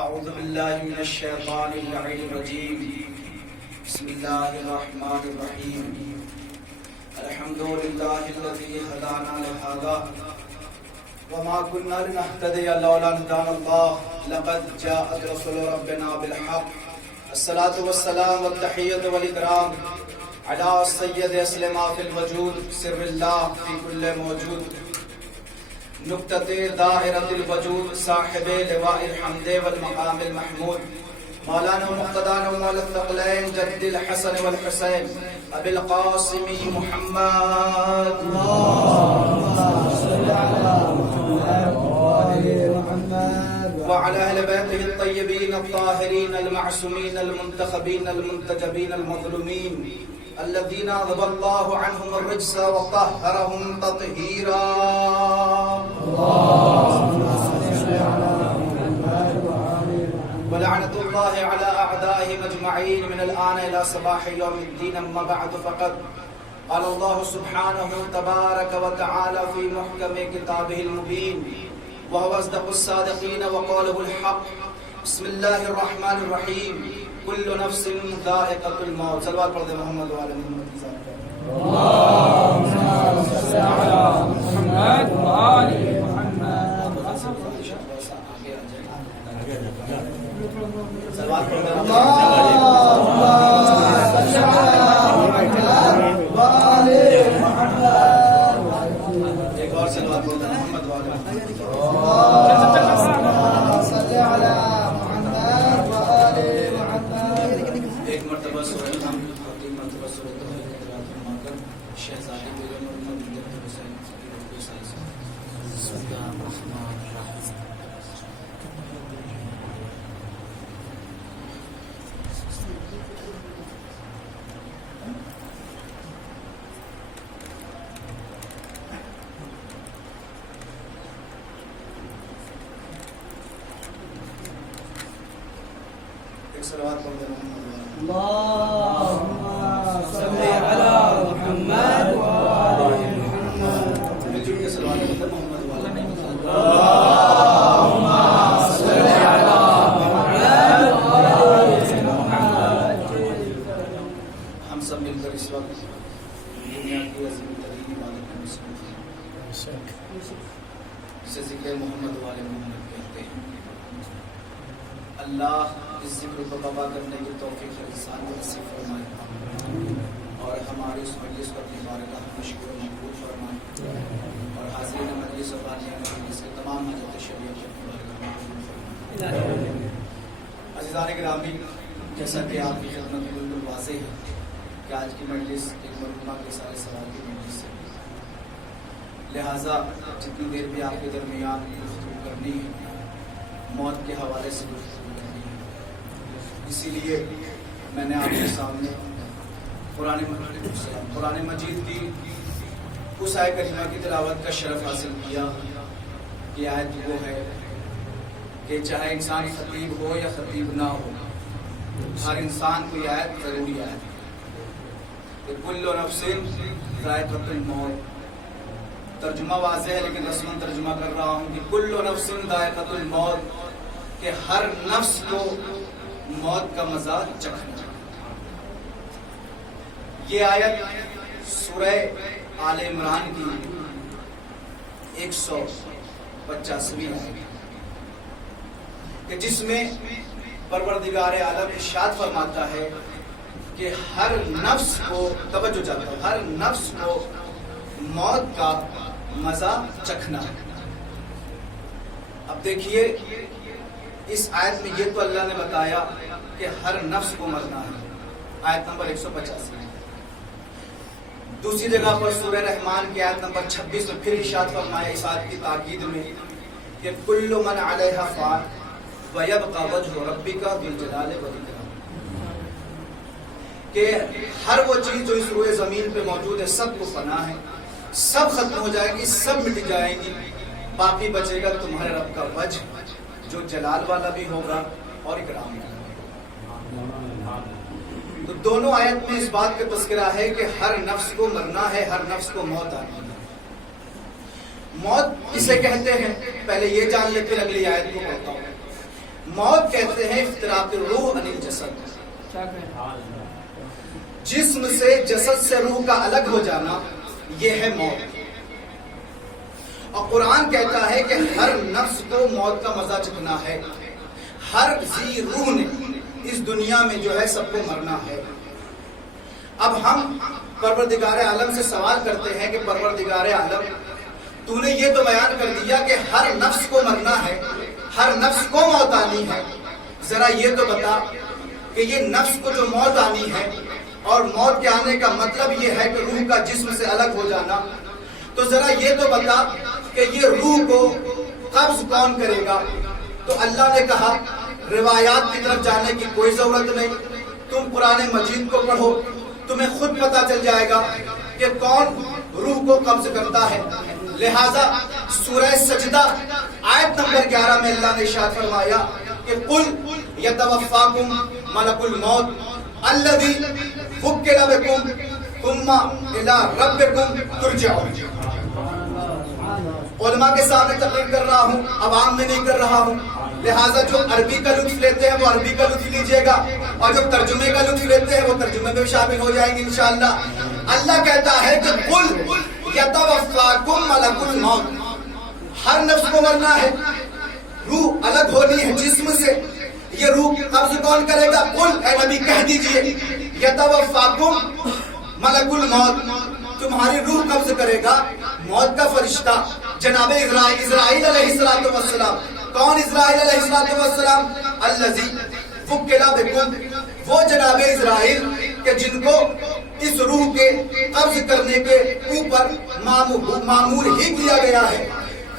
أعوذ بالله من الشيطان اللعين الرجيم. بسم الله الرحمن الرحيم. الحمد لله الذي هدانا لهذا وما كنا لنهتدي لولا أن هدانا الله لقد جاءت رسول ربنا بالحق. الصلاة والسلام والتحية والإكرام على سيد اسلمات الوجود سر الله في كل موجود نقطة دائرة الوجود صاحب لواء الحمد والمقام المحمود مولانا مقتدانا مولا الثقلين جد الحسن والحسين أبي القاسم محمد. اللهم صل على محمد وعلى أهل بيته الطيبين الطاهرين المعصومين المنتخبين المنتجبين المظلومين الذين أذهب الله عنهم الرجس وطهرهم تطهيرا. ولعنة الله على أعدائهم أجمعين من الآن إلى صباح يوم الدين. أما بعد فقد قال الله سبحانه تبارك وتعالى في محكم كتابه المبين وهو أصدق الصادقين وقوله الحق. بسم الله الرحمن الرحيم. كل نفس ذائقة الموت. صلوات پڑھ دے محمد وعلى محمد. اللهم صل على محمد وعلى محمد. صلوات پڑھ دے اللهم صل على محمد وعلى محمد. ایک اور صلوات پڑھ دے محمد وعلى محمد. اللهم صل على محمد وعلى محمد. ایک مرتبہ سورہ الحمد اور تین مرتبہ سورہ توحید کی تلاوت فرما کر شہزادی بیگم اور محمد حسین کی روح سائز. بسم اللہ الرحمن الرحیم. صلوات پڑھ دے محمد. اللهم صل على محمد وعلى محمد. مل جل کے صلوات پڑھ دے محمد وعلى محمد. اللهم صل على محمد وعلى محمد. ہم سب مل کر اس وقت دنیا کی عظیم ترین عبادت میں مصروف ہیں. اسے ذکر محمد وعلى محمد کہتے ہیں. اللہ اس ذکر کو بابا کرنے کی توفیق انسان کو نصیب فرمائے اور ہماری اس مجلس کو اپنی بارگاہ میں مشکور و مقبول فرمائے اور حاضرین مجلس و بانیان مجلس کے تمام حضرت شریعت کی اپنی بارگاہ میں مقبول فرمائے. عزیزان گرامی، جیسا کہ آپ کی خدمت میں بالکل واضح ہے کہ آج کی مجلس ایک مرحومہ کے سارے سوال کی مجلس ہے، لہٰذا جتنی دیر بھی آپ کے درمیان گفتگو کرنی ہے موت کے حوالے سے گفتگو. اسی لیے میں نے آپ کے سامنے قرآن مجید کی اس آیت کریمہ کی تلاوت کا شرف حاصل کیا. یہ آیت وہ ہے کہ چاہے انسان خطیب ہو یا خطیب نہ ہو، ہر انسان کو یہ آیت ضروری ہے کہ کل نفس ذائقۃ الموت. ترجمہ واضح ہے لیکن رسماً ترجمہ کر رہا ہوں کہ کل نفس ذائقۃ الموت، کہ ہر نفس کو موت کا مزہ چکھنا. یہ آیت سورہ آل عمران کی 150ویں آیت کہ جس میں پروردگار عالم ارشاد فرماتا ہے کہ ہر نفس کو توجہ چاہتا ہے، ہر نفس کو موت کا مزہ چکھنا. اب دیکھیے اس آیت میں یہ تو اللہ نے بتایا کہ ہر نفس کو مرنا ہے، آیت نمبر 185. دوسری جگہ پر سورہ رحمان کی آیت نمبر 26 میں پھر ارشاد فرمایا اس آیت کی تاکید میں کہ کل من علیہا فان ویبقى وجہ ربک ذو الجلال والاکرام، کہ ہر وہ چیز جو اس روئے زمین پہ موجود ہے سب کو فنا ہے، سب ختم ہو جائے گی، سب مٹ جائیں گی، باقی بچے گا تمہارے رب کا وجہ جو جلال والا بھی ہوگا اور اکرام والا. تو دونوں آیت میں اس بات کا تذکرہ ہے کہ ہر نفس کو مرنا ہے، ہر نفس کو موت آنی ہے. موت کسے کہتے ہیں پہلے یہ جان لے پھر اگلی آیت کو پڑھتا ہوں. موت کہتے ہیں افتراق الروح عن الجسد، جسم سے جسد سے روح کا الگ ہو جانا، یہ ہے موت۔ اور قرآن کہتا ہے کہ ہر نفس کو موت کا مزہ چکھنا ہے، ہر ذی روح نے اس دنیا میں جو ہے سب کو مرنا ہے۔ اب ہم پروردگار عالم سے سوال کرتے ہیں کہ پروردگار عالم، تو نے یہ تو بیان کر دیا کہ ہر نفس کو مرنا ہے، ہر نفس کو موت آنی ہے، ذرا یہ تو بتا کہ یہ نفس کو جو موت آنی ہے اور موت کے آنے کا مطلب یہ ہے کہ روح کا جسم سے الگ ہو جانا، تو ذرا یہ تو بتا کہ یہ روح کو قبض کون کرے گا؟ تو اللہ نے کہا روایات کی طرف جانے کی کوئی ضرورت نہیں، تم قرآن مجید کو پڑھو، تمہیں خود پتا چل جائے گا کہ کون روح کو قبض کرتا ہے۔ لہذا سورہ سجدہ آیت نمبر 11 میں اللہ نے ارشاد فرمایا کہ قل یتوفاکم ملک الموت الذی وکل بکم ثم الی ربکم ترجعون۔ علماء کے سامنے تقریر کر رہا ہوں، عوام میں نہیں کر رہا ہوں، لہٰذا جو عربی کا لطف لیتے ہیں وہ عربی کا لطف لیجئے گا، اور جو ترجمے کا لطف لیتے ہیں وہ ترجمے میں شامل ہو جائیں گے انشاءاللہ۔ اللہ کہتا ہے کہ قل یتوفاکم ملک الموت، ہر نفس کو مرنا ہے، روح الگ ہونی ہے جسم سے، یہ روح قبض کون کرے گا؟ قل، اے نبی کہہ دیجئے، یتوفاکم ملک الموت، تمہاری روح قبض کرے گا موت کا فرشتہ جناب اسرائیل علیہ السلام۔ کون اسرائیل علیہ السلام؟ الذی وکل بکم، وہ جناب اسرائیل کہ جن کو اس روح کے قبض کرنے کے اوپر معمور ہی کیا گیا ہے۔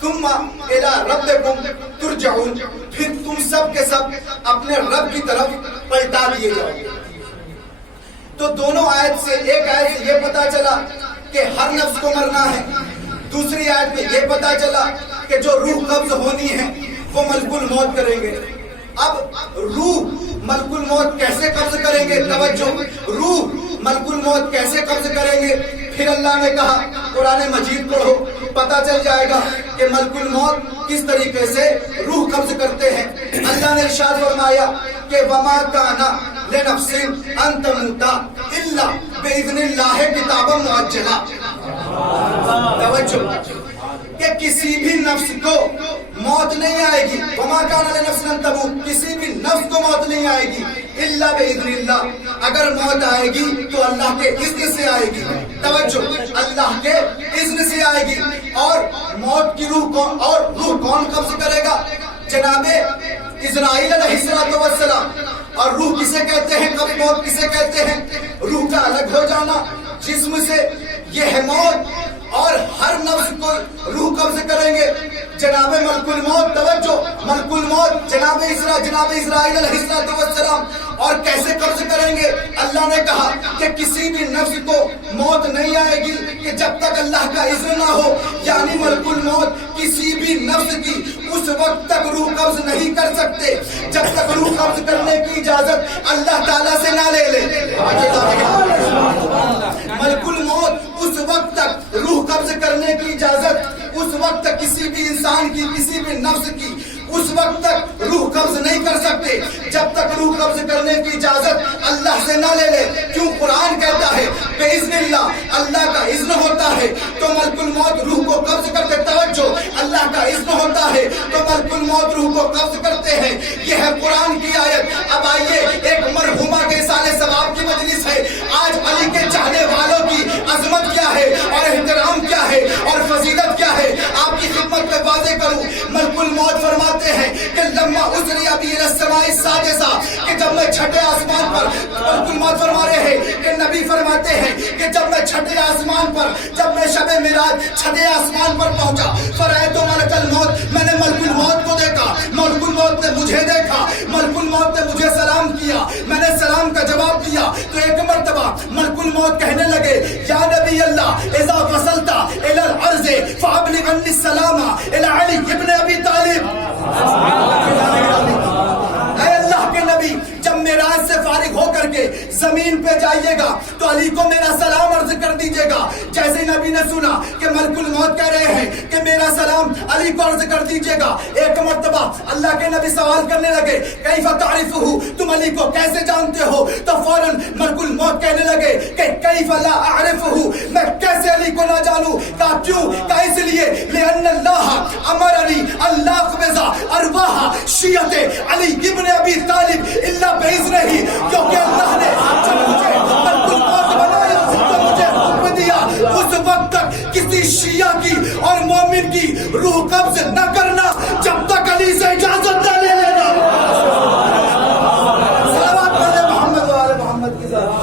ثم الی ربکم ترجعون، پھر تم سب کے سب اپنے رب کی طرف پلٹا دیے جاؤ گے۔ تو دونوں آیت سے، ایک آیت سے یہ پتا چلا کہ ہر نفس کو مرنا ہے، دوسری آیت میں یہ پتا چلا کہ جو روح قبض ہونی ہے وہ ملک الموت کریں گے۔ اب روح ملک الموت کیسے قبض کریں گے؟ توجہ، روح ملک الموت کیسے قبض کریں گے؟ پھر اللہ نے کہا قرآن مجید پڑھو، پتا چل جائے گا کہ ملک الموت کس طریقے سے روح قبض کرتے ہیں۔ اللہ نے ارشاد فرمایا کہ وما کان لنفس ان تموت الا باذن اللہ کتابا مؤجلا۔ توجہ کہ کسی بھی نفس کو موت نہیں آئے گی، وما کان لنفس ان تموت، کسی بھی نفس کو موت نہیں آئے گی الا باذن اللہ، اگر موت آئے گی تو اللہ کے اذن سے آئے گی۔ توجہ، اللہ کے اذن سے آئے گی۔ اور موت کی روح کون، اور روح کون قبض کرے گا؟ جناب اسرائیل علیہ السلام۔ اور روح کسے کہتے ہیں؟ کب موت کسے کہتے ہیں؟ روح کا الگ ہو جانا جسم سے، یہ ہے موت۔ اور ہر نفس کو روح قبض کریں گے جناب ملک الموت۔ توجہ، ملک الموت جناب اسرائیل علیہ السلام۔ اور کیسے قبض کریں گے؟ اللہ نے کہا کہ کسی بھی نفس کو موت نہیں آئے گی کہ جب تک اللہ کا اذن نہ ہو، یعنی ملک الموت کسی بھی نفس کی اس وقت تک روح قبض نہیں کر سکتے جب تک روح قبض کرنے کی اجازت اللہ تعالیٰ سے نہ لے لے۔ ملک الموت اس وقت تک روح قبض کرنے کی اجازت، اس وقت تک کسی بھی انسان کی، کسی بھی نفس کی اس وقت تک روح قبض نہیں کر سکتے جب تک روح قبض کرنے کی اجازت اللہ سے نہ لے لے۔ کیوں؟ قرآن کہتا ہے بِإِذْنِ اللَّهِ، اللہ کا اذن ہوتا ہے تو ملک الموت روح کو قبض کرتے۔ توجہ، اللہ کا اذن ہوتا ہے تو ملک الموت روح کو قبض کرتے ہیں۔ یہ ہے قرآن کی آیت۔ اب آئیے، ایک مرحومہ کے احسان ثواب کی مجلس ہے، آج علی کے چاہنے والوں کی عظمت کیا ہے اور احترام کیا ہے اور فضیلت کیا ہے آپ کی خدمت میں واضح کروں۔ ملک الموت فرماتے ہیں کہ لما اسری ابی الی السماء السادسہ، کہ جب میں چھٹے آسمان پر، ملک الموت فرما رہے ہیں کہ نبی فرماتے ہیں کہ جب میں چھٹے آسمان پر، جب میں شب معراج چھٹے آسمان پر پہنچا، فرأیت ملک الموت، میں نے ملک الموت کو دیکھا، ملک الموت نے مجھے دیکھا، ملک الموت نے مجھے سلام کیا، میں نے سلام کا جواب دیا تو ایک مرتبہ ملک الموت کہنے لگے یا نبی اللہ اذا وصلت الى الارض فابلغ عني السلام الى علی ابن ابی طالب۔ اے اللہ کے نبی، جب معراج سے فارغ ہو کر کے زمین زمین پہ جائیے گا تو علی کو میرا سلام عرض کر دیجیے گا. جیسے نبی نے سنا کہ ملک الموت کہہ رہے ہیں کہ میرا سلام علی کو عرض کر دیجیے گا. ایک مرتبہ اللہ کے نبی سوال کرنے لگے کیف تعرفہ, تم علی کو کیسے جانتے ہو؟ تو فوراً ملک الموت کہنے لگے کہ کیف لا اعرفہ, میں کیسے علی کو نہ جانوں؟ کہا کیوں؟ کہا اس لیے لأن اللہ امرنی ان لا اقبض ارواح شیعۃ علی ابن ابی طالب الا باذنہ, کیونکہ اللہ نے جب مجھے ملک الموت بنایا تو مجھے حکم دیا اس وقت تک کسی شیعہ کی اور مومن کی روح قبض نہ کرنا جب تک علی سے اجازت نہ لے لینا. صلوات پڑھیں محمد و آل محمد کی ذات.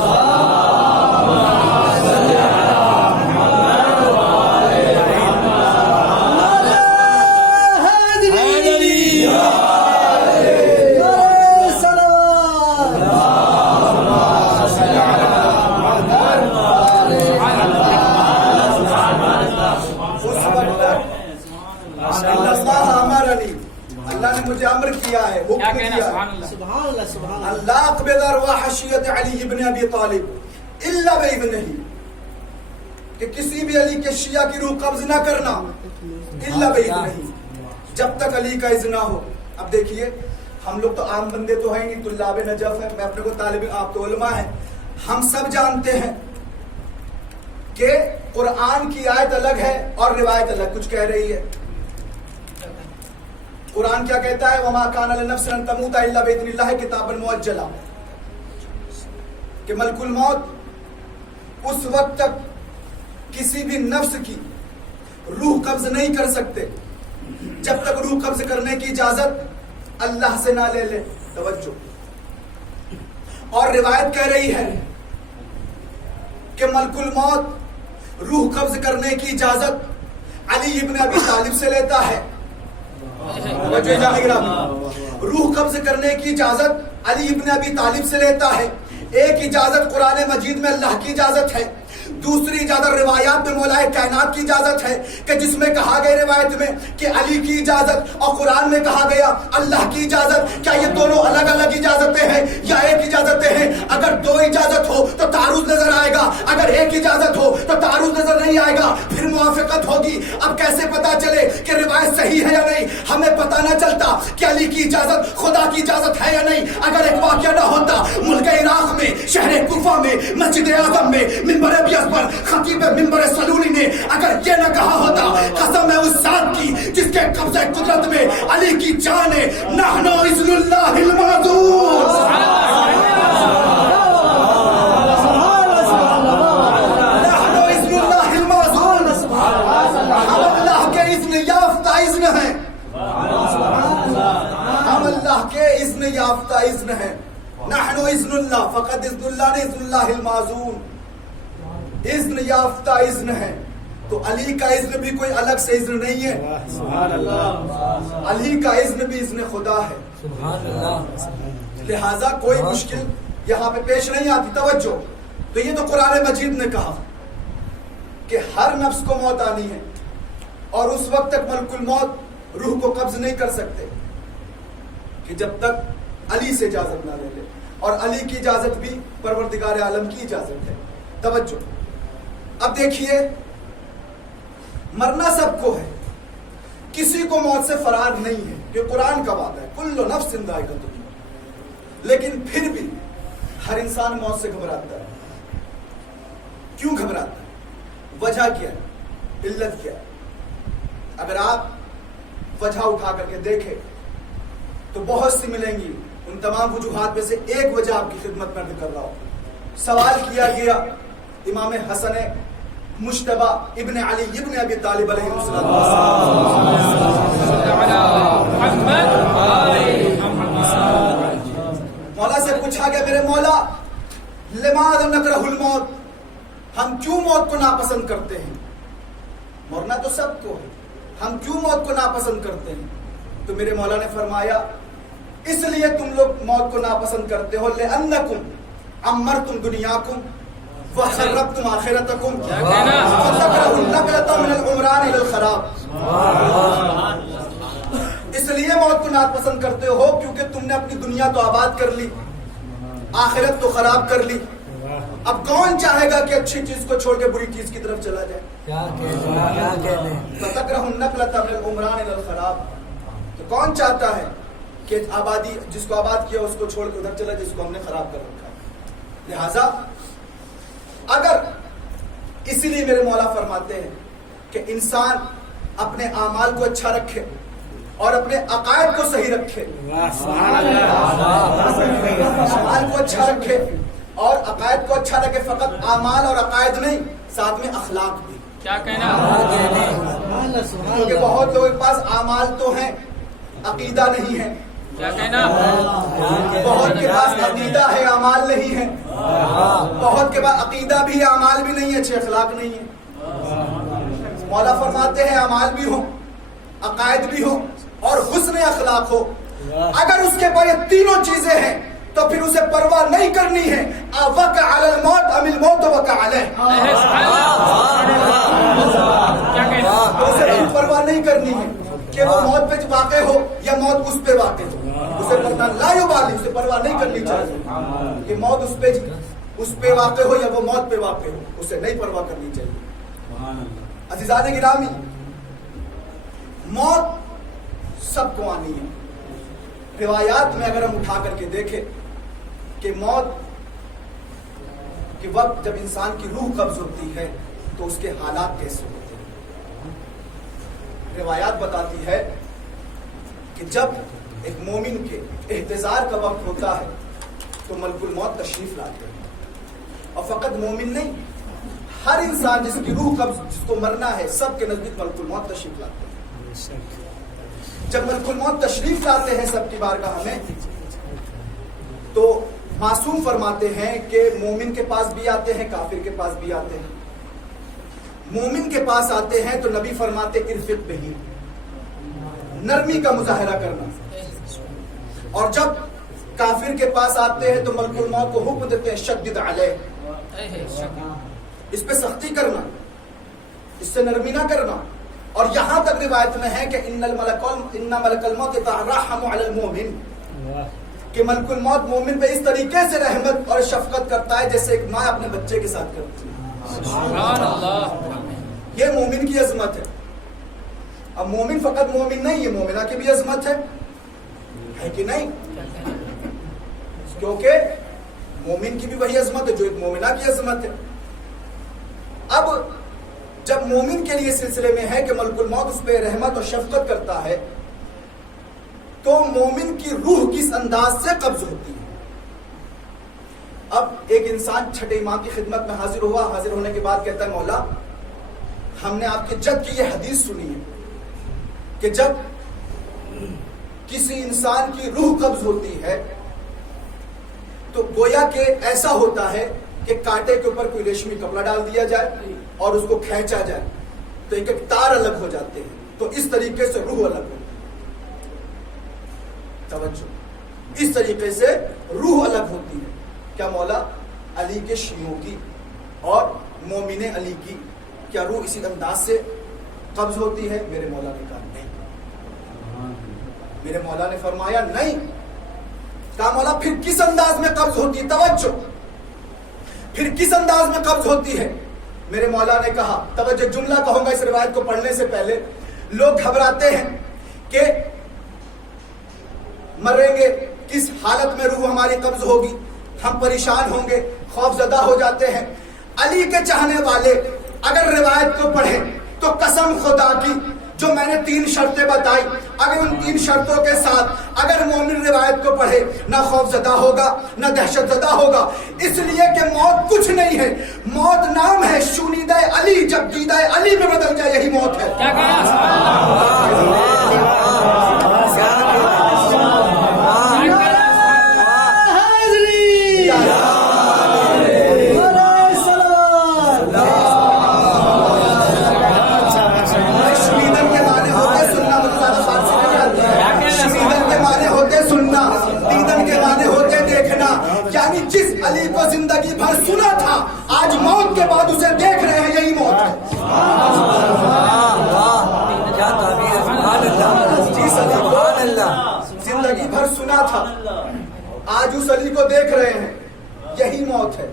اللہ نے مجھے امر کیا ہے, حکم دیا ہے, اللہ اقبض ارواح شیعۃ علی ابن ابی طالب الا باذنہ, کہ کسی بھی علی کے شیعہ کی روح قبض نہ کرنا الا باذنہ, جب تک علی کا اذن نہ ہو. اب دیکھیے ہم لوگ تو عام بندے تو ہیں نہیں, طلاب نجف ہیں, میں اپنے کو طالب, آپ تو علماء ہیں, ہم سب جانتے ہیں کہ قرآن کی آیت الگ ہے اور روایت الگ کچھ کہہ رہی ہے. قرآن کیا کہتا ہے؟ وما کان لنفس ان تموت الا باذن اللہ کتابا مؤجلا, کہ ملک الموت اس وقت تک کسی بھی نفس کی روح قبض نہیں کر سکتے جب تک روح قبض کرنے کی اجازت اللہ سے نہ لے لے. توجہ. اور روایت کہہ رہی ہے کہ ملک الموت روح قبض کرنے کی اجازت علی ابن ابی طالب سے لیتا ہے. روح قبض کرنے کی اجازت علی ابن ابی طالب سے لیتا ہے. ایک اجازت قرآن مجید میں اللہ کی اجازت ہے, دوسری اجازت روایات میں مولا کائنات کی اجازت ہے, کہ جس میں کہا گیا روایت میں کہ علی کی اجازت اور قرآن میں کہا گیا اللہ کی اجازت. کیا یہ دونوں الگ الگ اجازتیں ہیں یا ایک اجازتیں ہیں؟ اگر دو اجازت ہو تو تعارض نظر آئے گا, اگر ایک اجازت ہو تو تعارض نظر نہیں آئے گا, پھر موافقت ہوگی. اب کیسے پتا چلے کہ روایت صحیح ہے یا نہیں؟ ہمیں پتا نہ چلتا کہ علی کی اجازت خدا کی اجازت ہے یا نہیں اگر ایک واقعہ نہ ہوتا. ملک عراق میں, شہر کوفہ میں, مسجد اعظم میں, منبر ابیض پر خطیب منبر سلولی نے اگر یہ نہ کہا ہوتا, قسم ہے اس ذات کی جس کے قبضہ قدرت میں علی کی جان ہے, نحن اذن اللہ المعذور, نحن اذن اللہ المعذور, ہم اللہ کے اذن یافتہ اذن ہیں, ہم اللہ کے اذن یافتہ اذن ہیں. نحن اذن اللہ, فقط اذن اللہ نے اذن اللہ المعذور, اذن یافتہ اذن ہے. تو علی کا اذن بھی کوئی الگ سے اذن نہیں ہے, علی کا اذن بھی اذن خدا ہے. لہذا کوئی مشکل یہاں پہ پیش نہیں آتی. توجہ. تو یہ تو قرآن مجید نے کہا کہ ہر نفس کو موت آنی ہے اور اس وقت تک ملک الموت روح کو قبض نہیں کر سکتے کہ جب تک علی سے اجازت نہ لے لے, اور علی کی اجازت بھی پروردگار عالم کی اجازت ہے. توجہ. اب دیکھیے مرنا سب کو ہے, کسی کو موت سے فرار نہیں ہے, یہ قرآن کا وعدہ ہے, کل نفس ذائقۃ الموت. لیکن پھر بھی ہر انسان موت سے گھبراتا ہے. کیوں گھبراتا ہے؟ وجہ کیا ہے, علت کیا ہے؟ اگر آپ وجہ اٹھا کر کے دیکھیں تو بہت سی ملیں گی. ان تمام وجوہات میں سے ایک وجہ آپ کی خدمت میں کر رہا ہوں. سوال کیا گیا امام حسن مجتبی ابن علی ابن ابی طالب علیہ السلام, مولا سے پوچھا گیا میرے مولا لماذا نکرہ الموت, ہم کیوں موت کو ناپسند کرتے ہیں؟ مرنا تو سب کو ہے, ہم کیوں موت کو ناپسند کرتے ہیں؟ تو میرے مولا نے فرمایا اس لیے تم لوگ موت کو ناپسند کرتے ہو لأنکم عمرتم دنیاکم وخربتم آخرتکم فتکرہوا النقلۃ من العمران الی الخراب. اس لیے موت کو ناپسند کرتے ہو کیونکہ تم نے اپنی دنیا تو آباد کر لی, آخرت تو خراب کر لی. اب کون چاہے گا کہ اچھی چیز کو چھوڑ کے بری چیز کی طرف چلا جائے؟ فَتَكْرَهُ النَّقْلَةَ مِنَ الْعُمْرَانِ إِلَى الْخَرَابِ، تو کون چاہتا ہے کہ آبادی جس کو آباد کیا اس کو چھوڑ کے ادھر چلا جس کو ہم نے خراب کر رکھا ہے؟ لہذا اگر اسی لیے میرے مولا فرماتے ہیں کہ انسان اپنے اعمال کو اچھا رکھے اور اپنے عقائد کو صحیح رکھے، اعمال کو اچھا رکھے اور عقائد کو اچھا رکھے، فقط اعمال اور عقائد نہیں، ساتھ میں اخلاق بھی۔ کیا کہنا؟ کیونکہ بہت لوگوں کے پاس اعمال تو ہیں، عقیدہ نہیں ہے۔ کیا کہنا؟ بہت کے پاس عقیدہ ہے، اعمال نہیں ہے۔ بہت کے پاس عقیدہ بھی ہے، اعمال بھی نہیں ہے، اچھے اخلاق نہیں ہے۔ مولا فرماتے ہیں اعمال بھی ہوں، عقائد بھی ہوں اور حسن اخلاق ہو۔ اگر اس کے پاس یہ تینوں چیزیں ہیں تو پھر اسے پرواہ نہیں کرنی ہے وقع علی الموت ام الموت وقع علیہ، تو اسے پرواہ نہیں کرنی ہے کہ وہ موت پہ واقع ہو یا موت اس پہ واقع ہو، اسے پتہ لا یبالی، اسے پرواہ نہیں کرنی چاہیے کہ موت اس پہ واقع ہو یا وہ موت پہ واقع ہو، اسے نہیں پرواہ کرنی چاہیے۔ عزیزان گرامی، موت سب کو آنی ہے۔ روایات میں اگر ہم اٹھا کر کے دیکھیں کہ موت کے وقت جب انسان کی روح قبض ہوتی ہے تو اس کے حالات کیسے ہوتے ہیں، روایات بتاتی ہے کہ جب ایک مومن کے احتضار کا وقت ہوتا ہے تو ملک الموت تشریف لاتے ہیں، اور فقط مومن نہیں، ہر انسان جس کی روح قبض، جس کو مرنا ہے، سب کے نزدیک ملک الموت تشریف لاتے ہیں۔ جب ملک الموت تشریف لاتے ہیں سب کی بارگاہ میں تو معصوم فرماتے ہیں کہ مومن کے پاس بھی آتے ہیں، کافر کے پاس بھی آتے ہیں۔ مومن کے پاس آتے ہیں تو نبی فرماتے ارفق بہی، نرمی کا مظاہرہ کرنا، اور جب کافر کے پاس آتے ہیں تو ملک الموت کو حکم دیتے ہیں شدد علیہ، اس پہ سختی کرنا، اس سے نرمی نہ کرنا۔ اور یہاں تک روایت میں ہے کہ ان ملک الموت یترحم علی المؤمن، کہ ملک الموت مومن پہ اس طریقے سے رحمت اور شفقت کرتا ہے جیسے ایک ماں اپنے بچے کے ساتھ کرتی ہے۔ سبحان اللہ، یہ مومن کی عظمت ہے۔ اب مومن فقط مومن نہیں، یہ مومنہ کی بھی عظمت ہے کہ نہیں؟ کیونکہ مومن کی بھی وہی عظمت ہے جو ایک مومنہ کی عظمت ہے۔ اب جب مومن کے لیے سلسلے میں ہے کہ ملک الموت اس پہ رحمت اور شفقت کرتا ہے تو مومن کی روح کس انداز سے قبض ہوتی ہے۔ اب ایک انسان چھٹے امام کی خدمت میں حاضر ہوا، حاضر ہونے کے بعد کہتا ہے مولا ہم نے آپ کے جد کی یہ حدیث سنی ہے کہ جب کسی انسان کی روح قبض ہوتی ہے تو گویا کہ ایسا ہوتا ہے کہ کانٹے کے اوپر کوئی ریشمی کپڑا ڈال دیا جائے اور اس کو کھینچا جائے تو ایک ایک تار الگ ہو جاتے ہیں، تو اس طریقے سے روح الگ ہوتی ہے۔ توجہ، اس طریقے سے روح الگ ہوتی ہے۔ کیا مولا علی کے شیعوں کی اور مومن علی کی کیا روح اسی انداز سے قبض ہوتی ہے؟ میرے مولا نے کہا نہیں۔ میرے مولا نے فرمایا نہیں۔ کہا مولا پھر کس انداز میں قبض ہوتی ہے؟ توجہ، پھر کس انداز میں قبض ہوتی ہے؟ میرے مولا نے کہا، توجہ جملہ کہوں گا اس روایت کو پڑھنے سے پہلے، لوگ گھبراتے ہیں کہ مریں گے، کس حالت میں روح ہماری قبض ہوگی، ہم پریشان ہوں گے، خوف زدہ ہو جاتے ہیں۔ علی کے چاہنے والے اگر روایت کو پڑھیں تو قسم خدا کی جو میں نے 3 شرطیں بتائی، اگر ان 3 شرطوں کے ساتھ اگر مومن روایت کو پڑھے نہ خوف زدہ ہوگا نہ دہشت زدہ ہوگا، اس لیے کہ موت کچھ نہیں ہے، موت نام ہے شونیدہ علی، جب دیدہ علی میں بدل جائے یہی موت ہے۔ جس علی کو زندگی بھر سنا تھا آج موت کے بعد اسے دیکھ رہے ہیں، یہی موت ہے۔ جس علی کو زندگی بھر سنا تھا آج اس علی کو دیکھ رہے ہیں، یہی موت ہے۔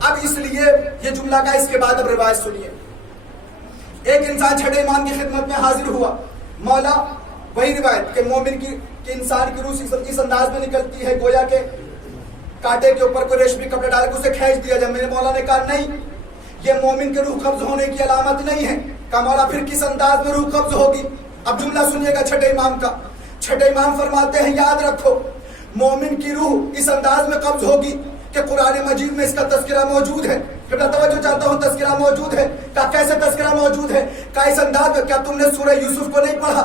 اب اس لیے یہ جملہ کا اس کے بعد اب روایت سنیے. ایک انسان چھٹے امام کی خدمت میں حاضر ہوا. مولا وہی روایت کہ مومن کی کہ انسان کی روح اس انداز میں نکلتی ہے گویا کہ کانٹے کے اوپر کوئی ریشمی کپڑے ڈال کے اسے کھینچ دیا جائے. میرے مولا نے کہا نہیں، یہ مومن کے روح قبض ہونے کی علامت نہیں ہے. کہا مولا پھر کس انداز میں روح قبض ہوگی؟ اب جملہ سنیے گا چھٹے امام کا. چھٹے امام فرماتے ہیں یاد رکھو مومن کی روح اس انداز میں قبض ہوگی کہ قرآن مجید میں اس کا تذکرہ موجود ہے. توجہ چاہتا ہوں، تذکرہ موجود ہے. کہا کیسے تذکرہ موجود ہے؟ کہا اس انداز میں. کیا تم نے سورہ یوسف کو نہیں پڑھا؟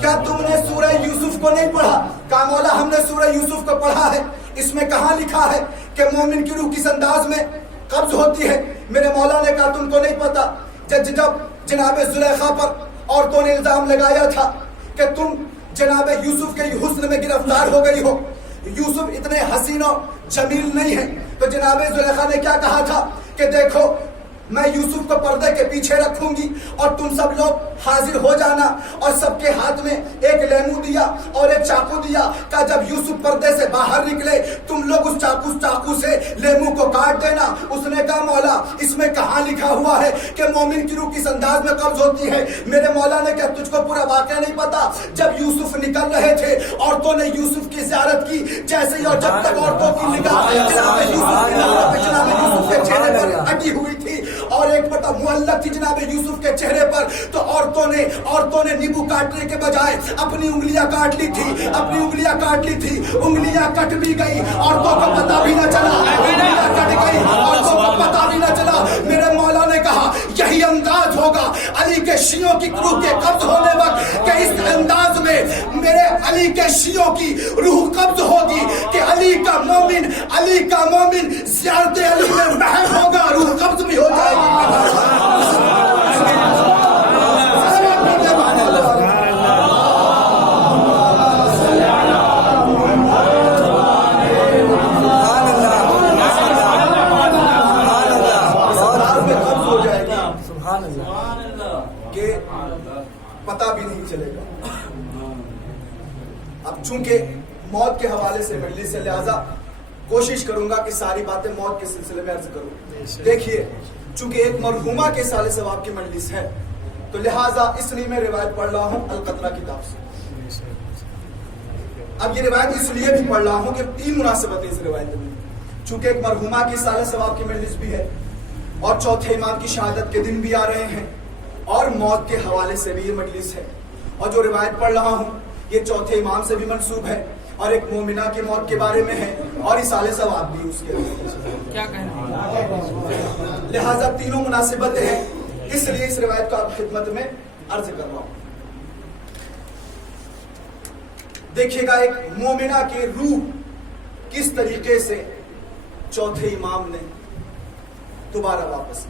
کیا تم نے سورہ یوسف کو نہیں پڑھا؟ کہا مولا ہم نے سورہ یوسف کو پڑھا ہے. اس میں کہاں لکھا ہے کہ مومن کی روح کس انداز میں قبض ہوتی ہے؟ میرے مولا نے کہا تم کو نہیں پتا. جب جناب زلیخا پر عورتوں نے الزام لگایا تھا کہ تم جناب یوسف کے حسن میں گرفتار ہو گئی ہو، یوسف اتنے حسین و جمیل نہیں ہے، تو جناب زلیخا نے کیا کہا تھا کہ دیکھو میں یوسف کو پردے کے پیچھے رکھوں گی اور تم سب لوگ حاضر ہو جانا. اور سب کے ہاتھ میں ایک لیمو دیا اور ایک چاقو دیا. کہا جب یوسف پردے سے باہر نکلے تم لوگ اس چاقو سے لیمو کو کاٹ دینا. اس نے کہا مولا اس میں کہاں لکھا ہوا ہے کہ مومن کی روح کس انداز میں قبض ہوتی ہے؟ میرے مولا نے کہا تجھ کو پورا واقعہ نہیں پتا. جب یوسف نکل رہے تھے عورتوں نے یوسف کی زیارت کی جیسے ہی، اور جب تک عورتوں کی نگاہ جناب یوسف کے چہرے پر اٹی ہوئی تھی اور ایک پٹا معلق تھی جناب یوسف کے چہرے پر، تو عورتوں نے نیبو کاٹنے کے بجائے اپنی انگلیاں کاٹ لی تھی. انگلیاں کٹ بھی گئی، عورتوں کو پتا بھی نہ چلا. انگلیاں کٹ گئی، عورتوں کو پتا بھی نہ چلا. میرے مولا نے کہا یہی انداز ہوگا علی کے شیعوں کی روح کے قبض ہونے وقت، کہ اس انداز میں میرے علی کے شیعوں کی روح قبض ہوگی کہ علی کا مومن زیارت علی میں محو ہوگا، روح قبض بھی ہو جائے گی. کہ پتا بھی نہیں چلے گا. اب چونکہ موت کے حوالے سے مجلس سے، لہذا کوشش کروں گا کہ ساری باتیں موت کے سلسلے میں عرض کروں. دیکھیے چونکہ ایک مرحومہ کے سال ثواب کی مجلس ہے تو لہٰذا اس لیے میں روایت پڑھ رہا ہوں القطرہ کتاب سے. اب یہ روایت اس لیے بھی پڑھ رہا ہوں کہ تین مناسبتیں اس روایت میں. چونکہ ایک مرحومہ کی سال ثواب کی مجلس بھی ہے اور چوتھے امام کی شہادت کے دن بھی آ رہے ہیں اور موت کے حوالے سے بھی یہ مجلس ہے. اور جو روایت پڑھ رہا ہوں یہ چوتھے امام سے بھی منسوب ہے اور ایک مومنہ کی موت کے بارے میں ہے اور اصال ثواب بھی اس کے کیا کہنا. لہذا تینوں مناسبتیں ہیں، اس لیے اس روایت کو آپ خدمت میں عرض کر رہا ہوں. دیکھیے گا ایک مومنہ کی روح کس طریقے سے چوتھے امام نے دوبارہ واپس